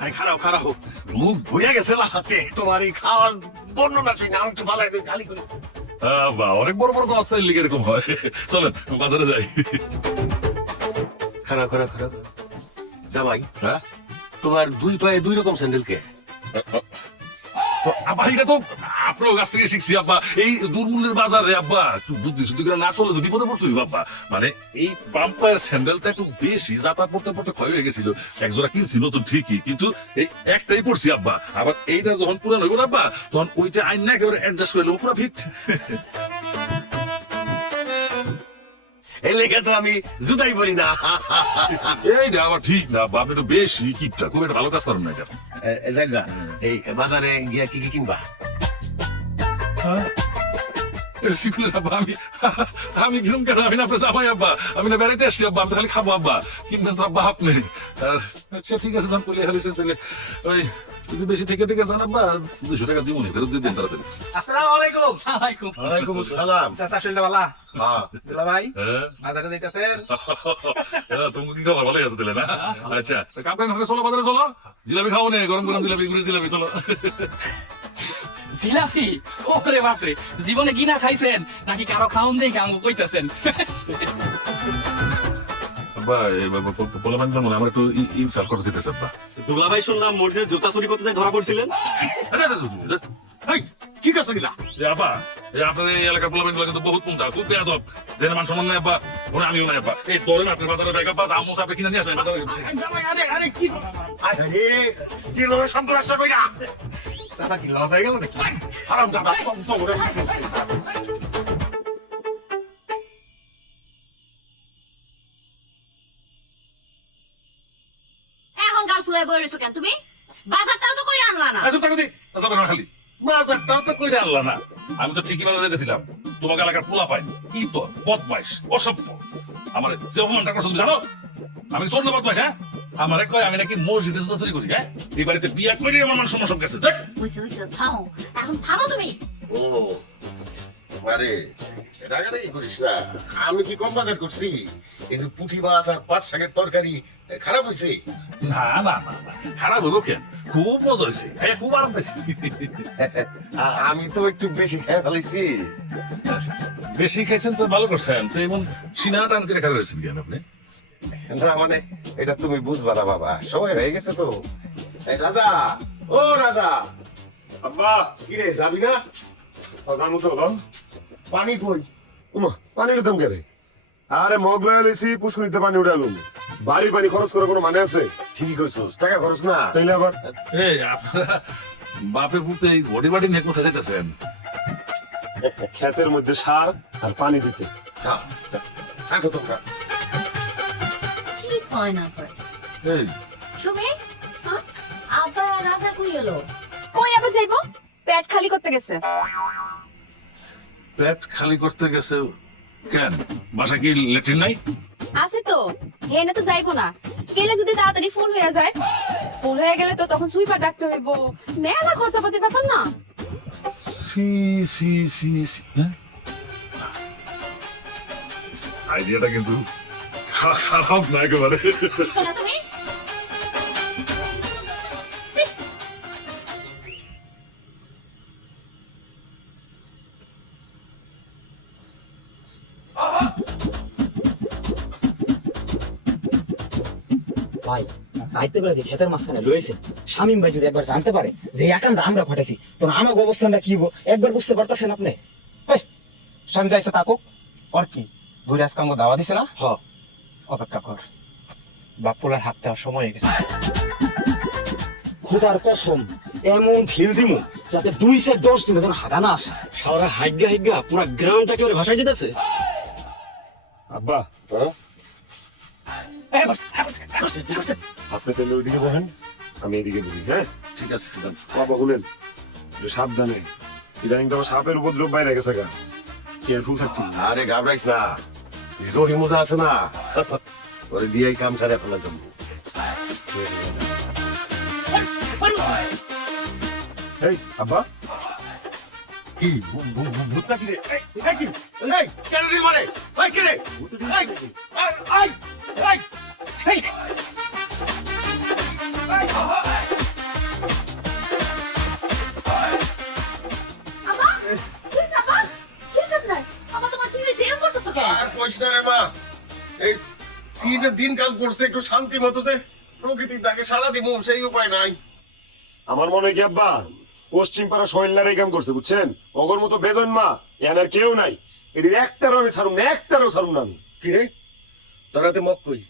আরে খারাপ খারাপ, মুখ ভরে গেছে হাতে তোমার এই খাওয়ার বর্ণনা শুনে আমি তো ভালো গালি করি। আব্বা অনেক বড় বড় কথা লিখে এরকম হয়। চলেন বাজারে যাই। খারাপ খারাপ খারাপ জামাই, হ্যাঁ তোমার 2 পায়ে 2 রকম স্যান্ডেল কে? আব্বা এটা তো আপনার কাছ থেকে শিখছি আব্বা, এই দুর্মূল্যের বাজারে আব্বা একটু বুদ্ধি শুদ্ধি করে না চলে তো বিপদে পড়তে হইব আব্বা। মানে এই পাম্পায়ের স্যান্ডেলটা একটু বেশি যাতায়াত পড়তে পড়তে ক্ষয় হয়ে গেছিল, একজোড়া কিনছি নতুন ঠিকই, কিন্তু এই একটাই পড়ছি আব্বা। আবার এইটা যখন পুরান হইব না আব্বা, তখন ওইটা আইন না একেবারে অ্যাডজাস্ট করে পুরো ফিট। এই লেগে তো আমি জুতাই পরি না। এইটা আবার ঠিক না আব্বা, আপনি তো বেশি কিপটা, খুব একটা ভালো কাজ করেন না এটা। জায়গা এই বাজারে গিয়া কি কি কিনবা? এটা কি করলেন আব্বা? আমি কিরম কেন, আমি না আপনার জামাই আব্বা, আমি না বেড়াইতে আসছি আব্বা, আমি খালি খাবো আব্বা, কিনবেন তো আব্বা আপনি। আচ্ছা ঠিক আছে, দাম তুলে হারিয়েছেন, তাহলে ওই যদি বেশি থেকে জান আব্বা 200 টাকা দিব, ফেরত দিয়ে দিন তাড়াতাড়ি। আসসালামু আলাইকুম। ওয়ালাইকুম ওয়ালাইকুম আসসালাম। চাচা শুনলে বালা হ্যাঁ দুলা ভাই হ্যাঁ বাজারে যাইতাছেন? তুমি কি খাবার ভালোই আছে তাহলে না? আচ্ছা কাপড় চলো, বাজারে চলো, জিলাপি খাও নে, গরম গরম জিলাপি, গুড়ি জিলাপি, চলো। জিলাপি? ওরে বাপরে, জীবনে কি না খাইছেন নাকি কারো খাওন দেখে আমাকে কইতাছেন? আব্বা পোলাপান মনে আমার একটু ইনসাফ করতে দিতেছে আব্বা। দুলা ভাই শুনলাম মসজিদে জুতা চুরি করতে যেয়ে ধরা পড়ছিলেন। ঠিক আছে কিনা? আব্বা এই আপনার এই এলাকার পোলাপান গুলো কিন্তু বহুত মুন্তা, খুব বেয়াদব, যে মান সম্মান নাই আব্বা, ওরা আমিও নাই আব্বা। এই তোরে না আপনার বাজারে ব্যাগ আব্বা, আমো সাপে কিনে নিয়ে আসেন বাজারে। আরে আরে কি আরে কি লোক সন্ত্রাসটা কইরা চাচা কি লস হয়ে গেল নাকি? হারাম জাদা সব এখন গাল ফুলাই বই রয়েছো কেন তুমি? বাজারটাও তো কইরা আনলা না। আসুন থাকুন যাবে না খালি বাজারটাও তো কইরা আনলা না। আমি তো ঠিকই বাজারে যেতেছিলাম, তোমাকে এলাকার পোলা পাই কি তোর বদমাইশ অসভ্য আমার যে অপমানটা করছো তুমি জানো? আমি চোর না বদমাইশ? হ্যাঁ আমারে কয় আমি নাকি মসজিদে জুতা চুরি করি। হ্যাঁ এই বাড়িতে বিয়ে করে আমার মান সম্মান সব গেছে। দেখ বুঝছো বুঝছো, থামো এখন, থামো তুমি। ও আরে রাগারাগি করিস না, আমি কি কম বাজার করছি? এই যে পুঁটি মাছ আর পাট শাকের তরকারি খারাপ হয়েছে? না না না না, খারাপ হলো কেন, খুব মজা হয়েছে, খুব আরাম পাইছি। আমি তো একটু বেশি খেয়ে ফেলেছি। বেশি খাইছেন তো ভালো করছেন, তো এমন সিনা টান করে খারাপ হয়েছেন কেন আপনি? না মানে এটা তুমি বুঝবা না বাবা, সময় হয়ে গেছে তো। এই রাজা, ও রাজা, আব্বা কি রে যাবি না? জানো তো লন পানি কই? পানি লুতাম কে রে? আরে মগ লয়ে লইছি, পুষ্করিতে পানি উঠালুম। বাড়ির পানি খরচ করে কোনো মানে আছে? ঠিকই করছিস, টাকা খরচ না। তাইলে আবার এই আপনারা বাপে পুতে এই ঘড়ি বাড়ি নিয়ে কোথায় যেতেছেন? ক্ষেতের মধ্যে সার আর পানি দিতে। থাকো তোমরা। কি কয় না কয় এই সুমি, হ্যাঁ? আব্বা রাজা কই গেল? কই আবার যাইবো? পেট খালি করতে গেছে। পেট খালি করতে গেছে কেন? বাসা কি ল্যাট্রিন নাই? আছে তো, হেনে তো যাইবো না। গেলে যদি তাড়াতাড়ি ফুল হয়ে যায়, ফুল হয়ে গেলে তো তখন সুইপার ডাকতে হইব, মেলা খরচাপাতির ব্যাপার না। সি সি সি সি, হ্যাঁ? আইডিয়াটা কিন্তু খারাপ না একেবারে। কি না তুমি? ছি, ভাই রাইতে বেলা যে ক্ষেতের মাঝখানে রয়েছে, শামীম ভাই যদি একবার জানতে পারে যে এই একামটা আমরা ফাটাইছি, তখন আমার অবস্থানটা কি হবো একবার বুঝতে পারতেছেন আপনি? স্বামী যাইছে তাকুক, ওর কি ঘুরে আজকে আমাকে দাওয়া দিছে না? হ, অপেক্ষা কর, বাপুলার হাত দেওয়ার সময় হয়ে গেছে। খোদার কসম এমন ঢিল দিমু যাতে 2-10 দিনে যেন হাগা না আসে। সারা হাইগা হাইগা পুরা গ্রামটা একেবারে ভাসাই যেতেছে। আব্বা, আপনি তাহলে ওইদিকে বহেন, আমি এদিকে বলি। হ্যাঁ ঠিক আছে সিজন। বাবা বলেন, একটু সাবধানে। ইদানিং তো আমার সাপের উপদ্রব বাইরে গেছে গা, কেয়ারফুল থাকতে। আরে ঘাবড়াইস না, রহি মোজা আছে না, ওরে দিয়েই কাম সারে ফেলা যাবো। এই আব্বা, কি ভূত নাকি রে? এই কি? এই কেন রে মারে? এই কি রে? এই এই এই এই আব্বা, কি হইছে আব্বা? কি হইছে আপনার? আব্বা তোমার কি হইছে? এরকম করতেছো কেন? আর কইস না রে মা, এই কি যে দিনকাল পড়ছে, একটু শান্তি মতো যে প্রকৃতির ডাকে সারা দিব সেই উপায় নাই। আমার মনে হয় কি আব্বা, পশ্চিম পাড়া শৈলার এই কাম করছে, বুঝছেন? অগর মতো বেজন মা এনার কেউ নাই। এদের একটারও আমি ছাড়ুম না, একটারও ছাড়ুম না আমি। কি রে তোরাতে মক কই?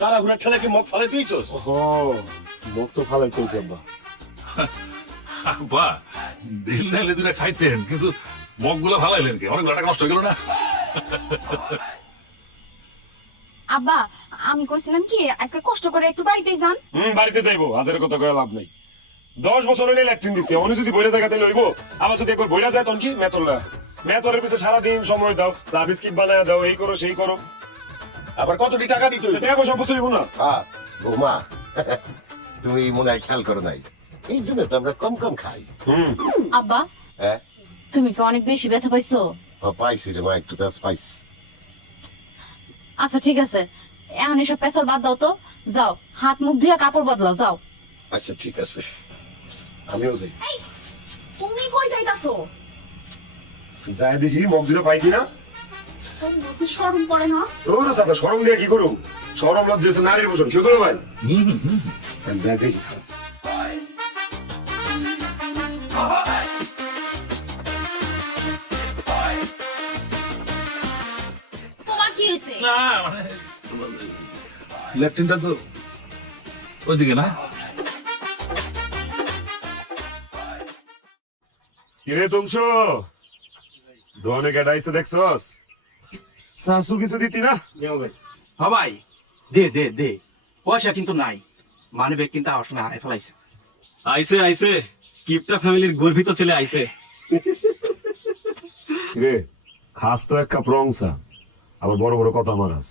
তারা ঘুরে ঠেলাকে মক ফালে তুইছস? ও মুখ তো ফালাই কইছে আব্বা। বাহ, দিন নাইলে দিনে খাইতেন, কিন্তু মগগুলো ভালাইলেন কি? অনেক টাকা নষ্ট হয়ে গেল না? আব্বা, আমি কইছিলাম কি আজকে কষ্ট করে একটু বাড়িতেই যান। বাড়িতে যাইবো, হাজারের কথা কয়ে লাভ নাই। 10 বছর হইলে ল্যাট্রিন দিছে, অন্য যদি বইরা জায়গাতে লইব, আবার যদি একবার বইরা যায় তখন কি মেতরলা মেতরের পিছে সারাদিন সময় দাও, চা বিস্কিট বানায় দাও, এই করো সেই করো। আবার কতটি টাকা দিতে হইবে? টাকা পয়সা বুঝতে হইব না। বৌমা, তুই মনে হয় খেয়াল করো নাই, এই জন্য তো আমরা কম কম খাই। আব্বা, হ্যাঁ তুমি কি অনেক বেশি ব্যথা পাইছো? পাইছি রে মা, একটু কাজ পাইছি। আচ্ছা ঠিক আছে, এখন এসব পেশাল বাদ দাও তো, যাও হাত মুখ ধুয়ে কাপড় বদলাও, যাও। আচ্ছা ঠিক আছে, আমিও যাই। তুমি কই যাইতাছো? যাই দেখি মগ দিলে পাই কিনা। শরম করে না? তোর সাথে সরম দিয়ে কি করু? সরম লজ্জা হচ্ছে নারীর ভূষণ, কি করো ভাই? আমি যাই দেখি। তোমার কি হয়েছে? না মানে ল্যাট্রিনটা তো ওইদিকে না। কিরে তুমশো, দোয়ানে গেডাইছে দেখছস? শাশু কিছু দিতি না? ভাই দে দে দে, পয়সা কিন্তু নাই, মানে ব্যাগ কিন্তু আমার সময় হারাই ফেলাইছে। আইছে আইছে, কিপটা ফ্যামিলির গর্বিত ছেলে আইছে। রে খাস তো এক কাপ রং চা, আবার বড় বড় কথা মারাস।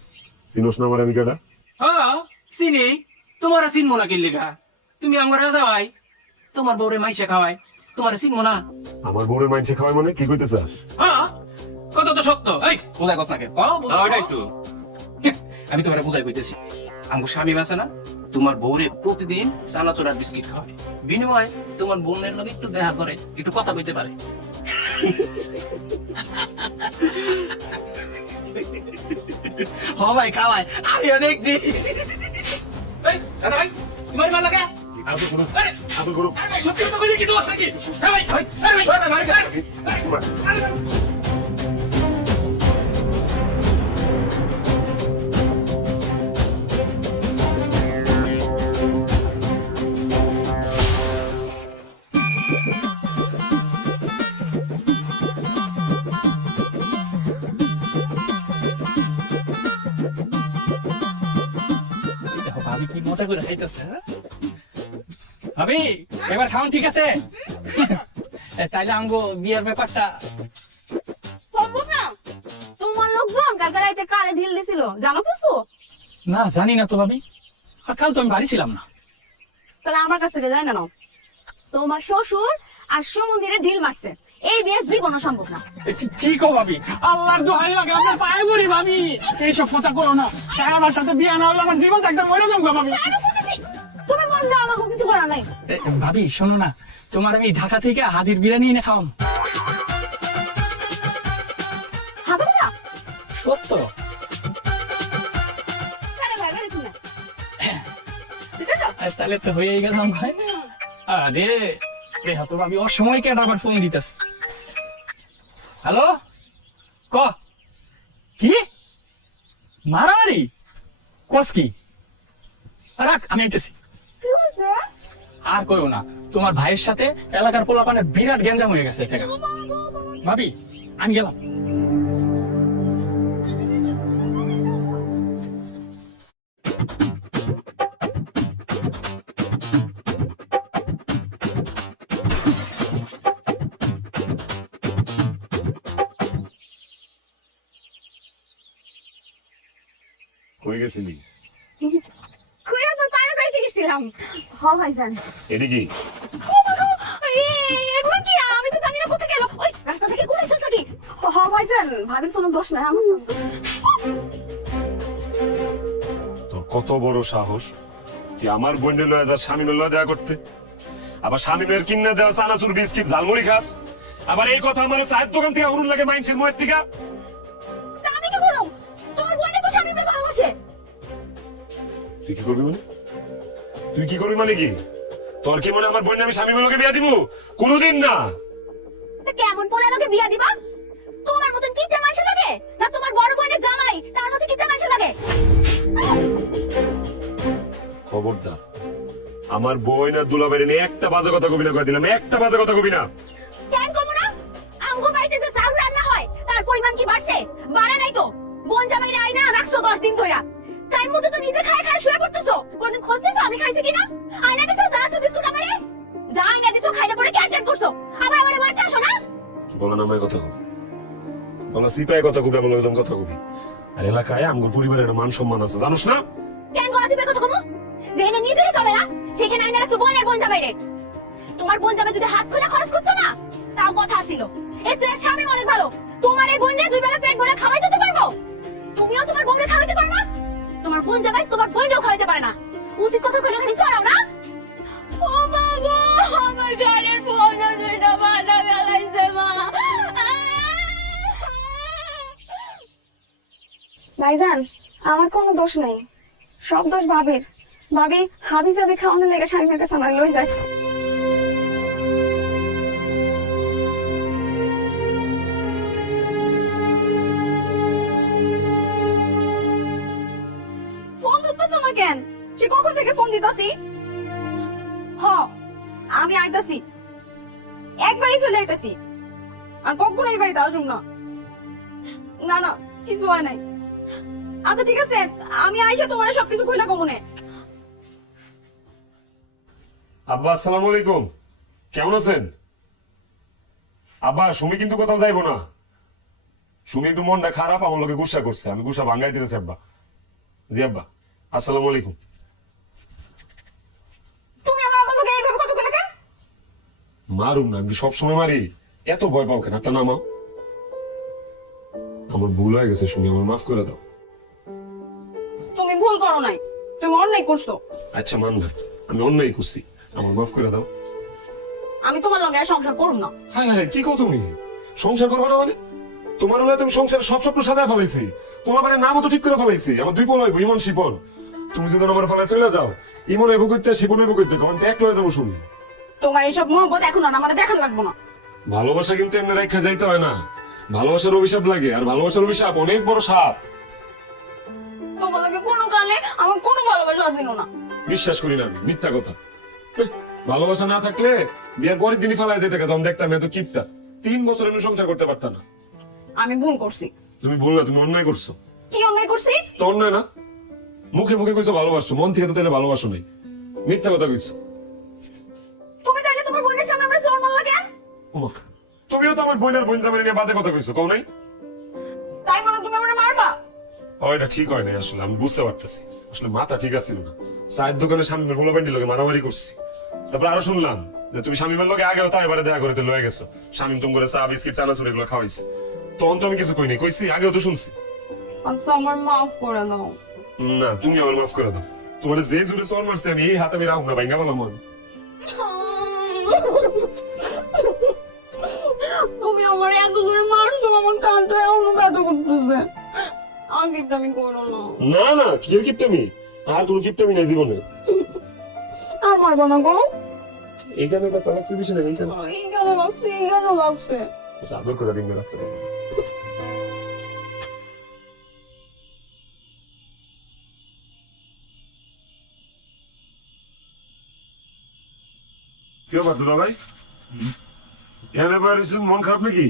চিনোস না আমার আমি কেডা? হ্যাঁ চিনি, তোমার চিনবো না কিল্লিগা? তুমি আমার রাজা ভাই, তোমার বউরে মাইসে খাওয়াই, তোমার চিনবো না? আমার বউরের মাইনছে খাওয়াই মানে কি কইতে চাস? হ্যাঁ কত তো সত্য। এই বুঝাই কস না কে? ওইটাই তো। আমি তোমার বুঝাই কইতেছি, আমার স্বামী আছে না, তোমার বউরে প্রতিদিন চানাচুরার বিস্কিট খাওয়াবে, বিনিময়ে তোমার বোনের লগে একটু দেখা করে, একটু কথা কইতে পারে। হ ভাই খাওয়াই, আমিও দেখছি। এই দাদা ভাই, তোমার ভালো লাগে? আবু করো, এই, আবু করো। এই ভাই, সত্যি কথা বলি কি দোষ নাকি? হ্যাঁ ভাই, এই ভাই, ভাই, মজা করে খাইতেছে হ্যাঁ? ভাবি এবার খাওয়ান ঠিক আছে? তাইলে আমগো বিয়ের ব্যাপারটা সম্ভব না। তোমার লোকজন কালকে রাইতে কারে ঢিল দিছিল জানো কিছু? না জানি না তো ভাবি, আর কাল তো আমি বাড়ি ছিলাম না। তাহলে আমার কাছ থেকে জানি না নাও। তোমার শ্বশুর আর সমন্দিরে ঢিল মারছে, এই বিয়ে জীবনও সম্ভব না। ঠিক ও ভাবি, আল্লাহর দোহাই লাগে আপনার পায়ে পড়ি ভাবি, এইসব কথা করো না। আমার সাথে বিয়ে না হলে আমার জীবন থাকতে মরে যাবো ভাবি। তুমি বললে আমার কিছু করার নাই। ভাবি শোনো না, তোমার আমি ঢাকা থেকে হাজির বিরিয়ানি এনে খাওয়াম। হাতে না সত্য? তাহলে ভাই ভাই তুমি তাহলে তো হয়েই গেলাম ভাই। আরে দেখা তো ভাবি অসময় কেন আবার ফোন দিতেছে। হ্যালো ক কি মারামারি কস কি? রাখ আমি আইতেছি। আর কইও না, তোমার ভাইয়ের সাথে এলাকার পোলাপানের বিরাট গ্যাঞ্জাম হয়ে গেছে। এটা ভাবি আমি গেলাম। হয়ে গেছিলি কই আমার পাড়া বাড়িতে গেছিলাম। হ ভাইজান। এটি কি? ও মা গো, এগুলো কি? আমি তো জানি না কোথা গেল। ওই রাস্তা থেকে কোন এসেছ নাকি? হ ভাইজান, ভাবির কোনো দোষ নাই আমার। তোর কত বড় সাহস তুই আমার বোনের লয়ে যা স্বামীর লয়ে দেয়া করতে, আবার স্বামীর কিনে দেওয়া চানাচুর বিস্কিট ঝালমুড়ি খাস, আবার এই কথা আমার চায়ের দোকান থেকে অরুণ লাগে মাইন্সের মুয়ের থেকে। তা আমি কি করব? তোমার বোনে তো স্বামীকে ভালোবাসে। তুই কি করবি মানে? তুই কি করবি মানে কি? তোর কি মনে আমার বোন আমি স্বামী লোকে বিয়া দিব? কোনোদিন না। তা কেমন পোলা লোকে বিয়া দিবা? তোমার মতন কিপটা মাইশা লাগে না তোমার বড় বোনের জামাই তার মতো কিপটা মাইশা লাগে? খবরদার আমার বোন আর দুলাভাইয়ের নিয়ে একটা বাজে কথা কবি না, কই দিলাম একটা বাজে কথা কবি না। কেন কমু না? আমগো বাড়িতে যে চাউল রান্না হয় তার পরিমাণ কি বাড়ছে? বাড়ে নাই তো। বোন জামাইরা আইনা রাখছো 10 দিন ধইরা। টাইম মতো তো নিজে খায় খায় শুয়ে পড়তেছো। কোনদিন খোঁজ নিছো আমি খাইছি কিনা? আইনা দিছো জানাছো বিস্কুট আমারে? যা আইনা দিছো খাইলে পরে ক্যান্টেন করছো। আবার আমারে মারতে আসো না? বলা নামায় কথা কবি, বলা সিপাই কথা কবি, আমার লোকজন কথা কবি। আর এলাকায় আমগো পরিবারের একটা মান সম্মান আছে জানোস না? কেন গলা চিপে কথা কমু? যেখানে নিজেরই চলে না সেখানে আইনা রাখছো বোনের বোন জামাইরে। তোমার বোন জামাই যদি হাত খুলে খরচ করতো না তাও কথা ছিল। এর তো এর স্বামী অনেক ভালো। তোমার এই বোনরে দুই বেলা পেট ভরে খাওয়াইতে তো পারবো। তুমিও তোমার বোনরে খাওয়াইতে পারো না? তোমার বোন জামাই তোমার বোনরেও খাওয়াইতে পারে না। উচিত কথা কইলে খালি সরাও না। ও মা গো, আমার ঘরের বোন দুইটা বাটা গেলাইছে মা। ভাইজান, আমার কোনো দোষ নাই, সব দোষ ভাবির। ভাবি হাবি যাবে খাওয়ানোর লেগে স্বামীর কাছে আমার লই যাচ্ছে। ফোন ধরতেছ না কেন? সে কখন থেকে ফোন দিতাছি? হ আমি আইতাছি, একবারই চলে আইতাছি, আর কখনো এই বাড়িতে আসুন না। না না কিছু হয় নাই। আচ্ছা ঠিক আছে, আমি আইসা তোমার সবকিছু কইলা কমনে। আব্বা আসসালামু আলাইকুম, কেমন আছেন? আব্বা সুমি কিন্তু কোথাও যাইবো না। সুমি একটু মনটা খারাপ, আমার লোকে গুসা করছে, আমি গুসা ভাঙ্গাই দিতেছি আব্বা। জি আব্বা আসসালামু আলাইকুম। তুমি আমার আব্বার লগে এইভাবে কথা কইলা কেন? মারুম না, আমি সবসময় মারি, এত ভয় পাও কেন? একটা নামাও। আমার ভুল হয়ে গেছে সুমি, আমার মাফ করে দাও। তুমি ভুল করো নাই, তুমি অন্যায় করছো। আচ্ছা মানলাম, আমি অন্যায় করছি, আমার মাফ করে দাও। আমি তোমার লগে আর সংসার করব না। হ্যাঁ হ্যাঁ কি কও তুমি? সংসার করবো না মানে? তোমার হলে তুমি সংসারের সব স্বপ্ন সাজায় ফেলাইছি, তোমার মানে নামও তো ঠিক করে ফেলাইছি। আমার দুই পোল হইব, ইমন শিপন। তুমি যদি আমার ফেলায় চলে যাও, ইমন হইব করতে শিপন হইব করতে, কারণ এক লয়ে যাবো শুনি। তোমার এইসব মহব্বত এখন আর আমার দেখান লাগবো না। ভালোবাসা কিন্তু এমনি রেখা যাইতে হয় না, ভালোবাসার অভিশাপ লাগে, আর ভালোবাসার অভিশাপ অনেক বড় সাপ। তোমার লগে কোনো কালে আমার কোনো ভালোবাসা ছিল না। বিশ্বাস করি না আমি, মিথ্যা কথা। ভালোবাসা না থাকলে বিয়ের পরের দিনই ফেলায় যেতে যখন দেখতাম এত কিপটা 3 বছর এমনি সংসার করতে পারতাম না। আমি ভুল করছি। তুমি ভুল না, তুমি অন্যায় করছো। কি অন্যায় করছি? তো অন্যায় না? মুখে মুখে কইছো ভালোবাসছো, মন থেকে তো তাহলে ভালোবাসো নাই, মিথ্যা কথা কইছো। তুমি তাইলে তোমার বোনের সামনে আমরা জোর মারলা কেন? ওমা, তুমিও তো আমার বোনের বোন জামাই নিয়ে বাজে কথা কইছো, কও নাই? তাই বলো তুমি আমারে মারবা? এটা ঠিক হয় নাই, আসলে আমি বুঝতে পারতেছি, আসলে মাথা ঠিক আছে না। চায়ের দোকানে স্বামীমের গোলা প্যান্ডের লোকে মারামারি করছি, তারপর আরো শুনলাম যে তুমি স্বামীমের লোকে আগেও তাই এবারে দেখা করে লয়ে গেছো, স্বামী তুমি করে চা বিস্কিট চানাচুর এগুলো খাওয়াইছে, তখন তো আমি কিছু কইনি, কইছি আগেও তো শুনছি। আচ্ছা আমার মাফ করে দাও। না, তুমি আমার মাফ করে দাও, তোমার যে জোরে চল মারছে আমি এই হাতে আমি রাখবো না, ভাঙ্গা বললাম মন। তুমি আমার এত করে মারছো, আমার কানটা এখনো ব্যথা করতেছে। আর কিপটামি করো না। না না, কি এর কিপটামি? আর কোনো কিপটামি নাই জীবনে। আর মারবো না গো। এইখানে ব্যথা লাগছে বেশি না, এইখানে এইখানে লাগছে, এইখানে লাগছে। আদর করে দিন রাখতে পারছি। কি ব্যাপার দুলা ভাই? এখানে বাইরেছেন, মন খারাপ নাকি?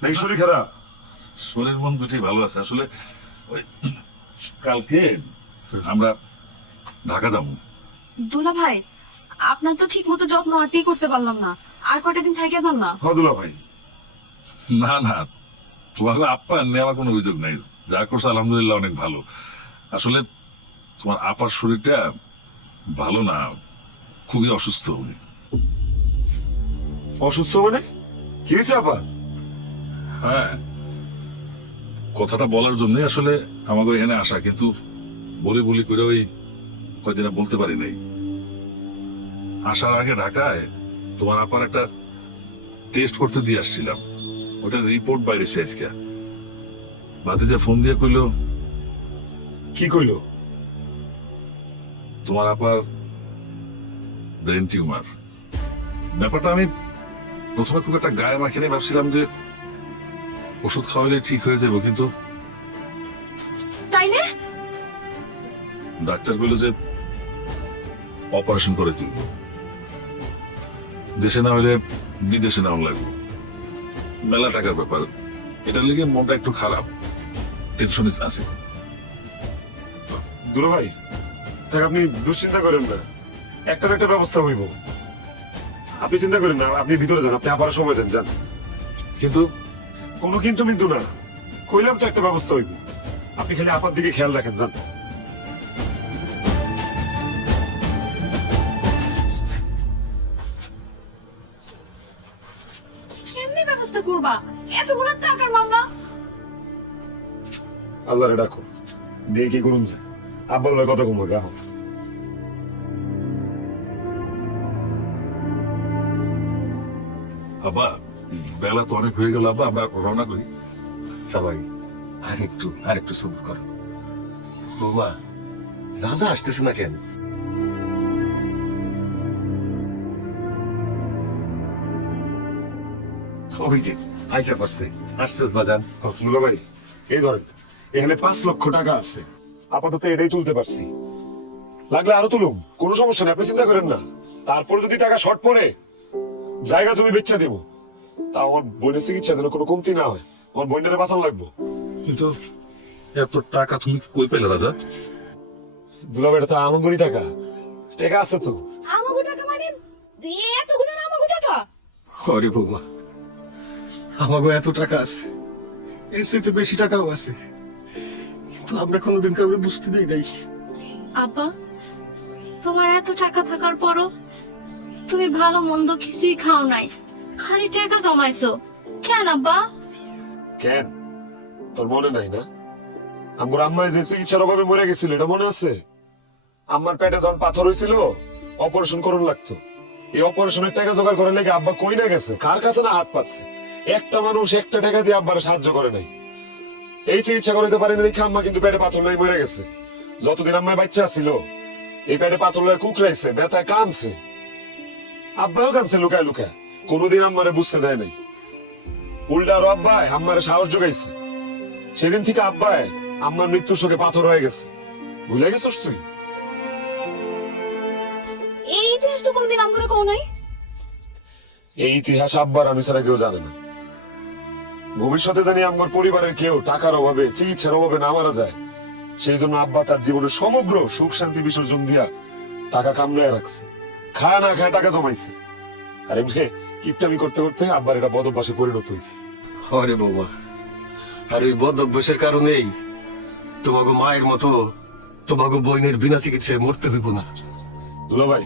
নাকি শরীর খারাপ? শরীর মন দুটোই ভালো আছে। আসলে ওই কালকে আমরা ঢাকা যাবো। দুলা ভাই, আপনার তো ঠিক মতো যত্ন আরতেই করতে পারলাম না, আর কয়টা দিন থেকে যান না। হ্যাঁ দুলা ভাই, না না, তোমার আপ্যায়ন নিয়ে আমার কোনো অভিযোগ নেই, যা করছে আলহামদুলিল্লাহ অনেক ভালো। আসলে তোমার আপার শরীরটা ভালো না, খুবই অসুস্থ উনি। অসুস্থ মানে কি হয়েছে আবার? হ্যাঁ, কথাটা বলার জন্যই আসলে আমাকে এখানে আসা, কিন্তু বলি বলি করে ওই কয়দিনে বলতে পারি নাই। আসার আগে ঢাকায় তোমার আপার একটা টেস্ট করতে দিয়ে আসছিলাম, ওটার রিপোর্ট বাইরে আজকে। ভাতিজা ফোন দিয়ে কইলো কি কইলো? তোমার আপার ব্রেন টিউমার। ব্যাপারটা আমি প্রথমে খুব একটা গায়ে মাখিয়ে নিয়ে ভাবছিলাম যে ওষুধ খাওয়ালে ঠিক হয়ে যাবে, কিন্তু তাই না? ডাক্তার বলল যে অপারেশন করে তুলব, দেশে না হলে বিদেশে নেওয়া লাগবে, মেলা টাকার ব্যাপার। এটার লেগে মনটা একটু খারাপ, টেনশন আছে। দুলা ভাই, তাকে আপনি দুশ্চিন্তা করেন না, একটার একটা ব্যবস্থা হইব। আপনি চিন্তা করেন না, আপনি ভিতরে যান, আপনি আবার সময় দেন, যান। কিন্তু কোনো কিন্তু মিন্তু না, কইলাম তো একটা ব্যবস্থা হইব, আপনি খালি আপার দিকে খেয়াল রাখেন, যান। কেমনে ব্যবস্থা করবা? এতগুলো টাকার মামলা। আল্লাহরে ডাকো, দিয়ে কি করুন যায়, আব্বার লয় কথা কমবে, রাখো। আব্বা, বেলা তো অনেক হয়ে গেল, আব্বা আমরা রওনা করি। সবাই আর একটু সবুর করো। বৌমা, রাজা আসতেছে না কেন? ওই যে আইসা করছে, আসছিস বাজান। দুলা ভাই, এই ধরেন, এখানে 5 লক্ষ টাকা আছে, আপাতত এটাই তুলতে পারছি, লাগলে আরো তুলুম, কোনো সমস্যা নেই, আপনি চিন্তা করেন না। তারপর যদি টাকা শর্ট পড়ে, জায়গা তুমি বেচা দেব, তা আমার বোনের চিকিৎসা যেন কোনো কমতি না হয়, আমার বোনের বাঁচানো লাগবো। কিন্তু এত টাকা তুমি কই পেলে রাজা? দুলা ভাই, এটা তো আমাগরি টাকা, টাকা আছে তো। আমাগো টাকা মানে এতগুলো না আমাগো টাকা? আরে বৌমা, আমাকে এত টাকা আছে, এর সাথে বেশি টাকাও আছে, কিন্তু আমরা কোনোদিন কাউকে বুঝতে দেই নাই। আব্বা, তোমার এত টাকা থাকার পরও তুমি ভালো মন্দ কিছুই খাও নাই, খালি টাকা জমাইছো কেন আব্বা? কেন তোর মনে নাই না, আমার আম্মায় যে চিকিৎসার অভাবে মরে গেছিল, এটা মনে আছে? আম্মার পেটে যখন পাথর হয়েছিল, অপারেশন করুন লাগতো, এই অপারেশনের টাকা জোগাড় করে লেগে আব্বা কই না গেছে, কার কাছে না হাত পাচ্ছে, একটা মানুষ একটা টাকা দিয়ে আব্বার সাহায্য করে নাই। এই চিকিৎসা করতে পারেনি দেখে আম্মা কিন্তু পেটে পাথর লয়ে মরে গেছে। যতদিন আম্মায় বাচ্চা ছিল, এই পেটে পাথর লয়ে কুকড়াইছে, ব্যথায় কানছে, আব্বাও কানছে লুকায় লুকায়, কোনোদিন আম্মারে বুঝতে দেয় নাই। উল্টা আরো আব্বায় আম্মারে সাহস যোগাইছে, সেদিন থেকে আব্বায় আম্মার মৃত্যুর শোকে পাথর হয়ে গেছে। ভুলে গেছিস তুই? এই ইতিহাস তো কোনোদিন আমরা কেউ নাই। এই ইতিহাস আব্বার আমি ছাড়া কেউ জানে না। ভবিষ্যতে জানি আমার পরিবারের কেউ টাকার অভাবে, চিকিৎসার অভাবে না মারা যায়, সেই জন্য আব্বা তার জীবনের সমগ্র সুখ শান্তি বিসর্জন দিয়া টাকা কামড়ায় রাখছে, খায় না খায় টাকা জমাইছে। আর এমনি কিপটামি করতে করতে আব্বার এটা বদ অভ্যাসে পরিণত হয়েছে। আরে বাবা, আর ওই বদ অভ্যাসের কারণেই তোমাকে মায়ের মতো তোমাকে বোনের বিনা চিকিৎসায় মরতে হইব না। দুলা ভাই,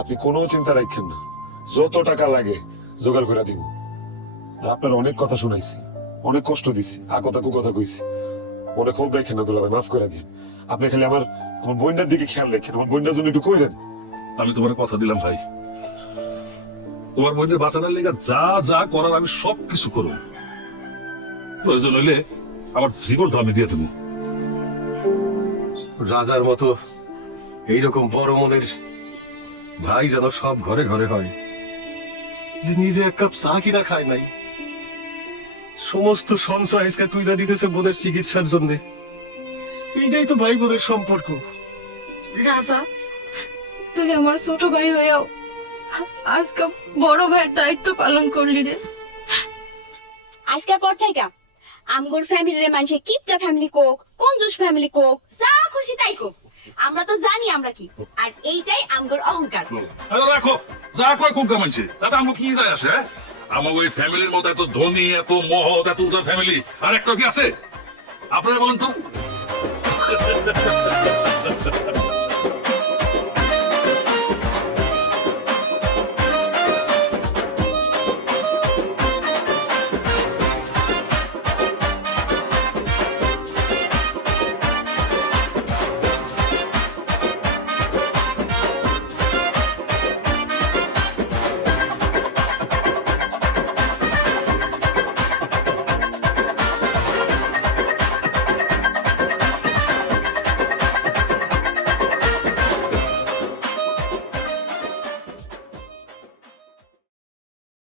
আপনি কোনো চিন্তা রাখেন না, যত টাকা লাগে জোগাড় করে দিব। আর আপনার অনেক কথা শুনাইছি, অনেক কষ্ট দিছি, আকতাকু কথা কইছি, মনে ক্ষোভ রাখেন না দুলা ভাই, মাফ করে দিন। আপনি খালি আমার বোনটার দিকে খেয়াল রাখেন, আমার বোনটার জন্য একটু কইলেন। আমি তোমার কথা দিলাম ভাই, তোমার বোনের বাঁচানোর লেগে যা যা করার আমি সবকিছু করব, প্রয়োজন হইলে আমার জীবনটা আমি দিয়ে দেবো। রাজার মতো এইরকম বড় মনের ভাই যেন সব ঘরে ঘরে হয়, যে নিজে এক কাপ চা কিনা খায় নাই, সমস্ত সঞ্চয় আজকে তুইলা দিতেছে বোনের চিকিৎসার জন্য। এইটাই তো ভাই বোনের সম্পর্ক। রাজা, তুই আমার ছোট ভাই হয়েও আজকে বড় ভাইয়ের দায়িত্ব পালন করলি রে। আজকের পর থেকে আমগোর ফ্যামিলির মানুষে কিপটা ফ্যামিলি কোক, কঞ্জুস ফ্যামিলি কোক, যা খুশি তাই কোক, আমরা তো জানি আমরা কি, আর এইটাই আমগোর অহংকার। আরে রাখো, যা কয় কোন কামাইছে তাতে আমার কি যায় আসে? হ্যাঁ? আমার ওই ফ্যামিলির মতো এত ধনী, এত মহৎ, এত উদার ফ্যামিলি আর একটা কি আছে আপনারা বলেন তো?